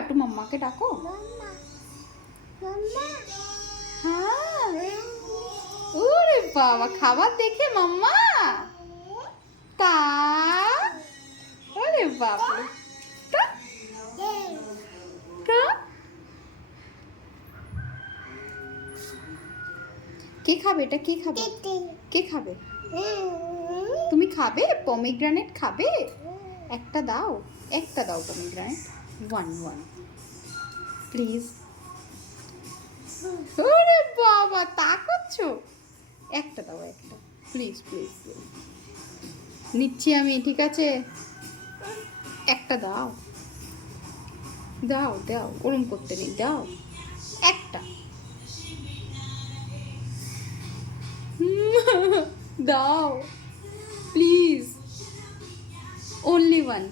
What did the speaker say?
একটু মাম্মাকে ডাকো। হ্যাঁ, ওরে বাবা, খাবার দেখে মাম্মা তা, ওরে বাবা, তা তা কে খাবে এটা? কে খাবে? কে খাবে? তুমি খাবে? পমিগ্রানেট খাবে? একটা দাও, একটা দাও পমিগ্রানেট। One please. ওরে বাবা, তা করছো? একটা দাও, একটা প্লিজ প্লিজ প্লিজ। নিচ্ছি আমি, ঠিক আছে? একটা দাও, দাও দাও, ওরম করতে নেই, দাও একটা। দাও প্লিজ, only one.